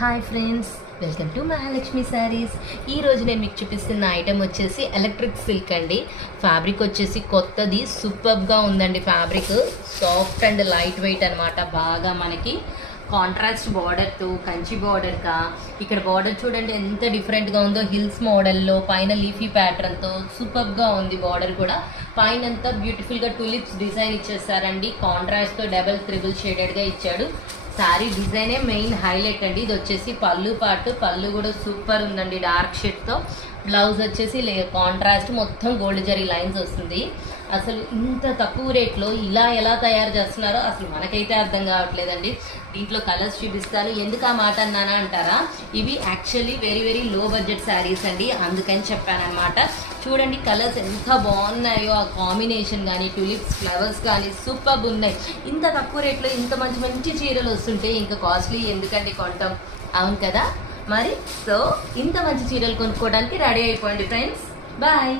Hi friends, welcome to Mahalakshmi saris. ఈరోజు నేను మీకు చూపిస్తున్న ఐటెం వచ్చేసి ఎలక్ట్రిక్ సిల్క్ అండి. ఫ్యాబ్రిక్ వచ్చేసి కొత్తది, సూపర్గా ఉందండి. Fabric soft and light weight అనమాట. బాగా మనకి కాంట్రాస్ట్ బార్డర్తో కంచి బార్డర్గా, ఇక్కడ బార్డర్ చూడండి ఎంత డిఫరెంట్గా ఉందో. హిల్స్ మోడల్లో పైన లీఫీ ప్యాటర్న్తో సూపర్గా ఉంది. బార్డర్ కూడా పైన అంతా బ్యూటిఫుల్గా టూలిప్స్ డిజైన్ ఇచ్చేసారండి. కాంట్రాస్ట్తో డబల్ త్రిబుల్ షేడెడ్గా ఇచ్చాడు. శారీ డిజైనే మెయిన్ హైలైట్ అండి. ఇది వచ్చేసి పళ్ళు పాటు, పళ్ళు కూడా సూపర్ ఉందండి డార్క్ షేడ్తో. బ్లౌజ్ వచ్చేసి కాంట్రాస్ట్ మొత్తం గోల్డ్ జరీ లైన్స్ వస్తుంది. అసలు ఇంత తక్కువ రేట్లో ఇలా ఎలా తయారు చేస్తున్నారో అసలు మనకైతే అర్థం కావట్లేదండి. దీంట్లో కలర్స్ చూపిస్తాను. ఎందుకు ఆ మాట అన్నానా అంటారా, ఇవి actually very very low budget saris అండి, అందుకని చెప్పానమాట. చూడండి కలర్స్ ఎంత బాగున్నాయో, ఆ కాంబినేషన్ కానీ ట్యూలిప్స్ ఫ్లవర్స్ కానీ సూపర్ ఉన్నాయి. ఇంత తక్కువ రేట్లో ఇంత మంచి మంచి చీరలు వస్తుంటే ఇంకా కాస్ట్లీ ఎందుకండి కొంటాం, అవును కదా మరి. సో ఇంత మంచి చీరలు కొనుక్కోవడానికి రెడీ అయిపోండి ఫ్రెండ్స్. బాయ్.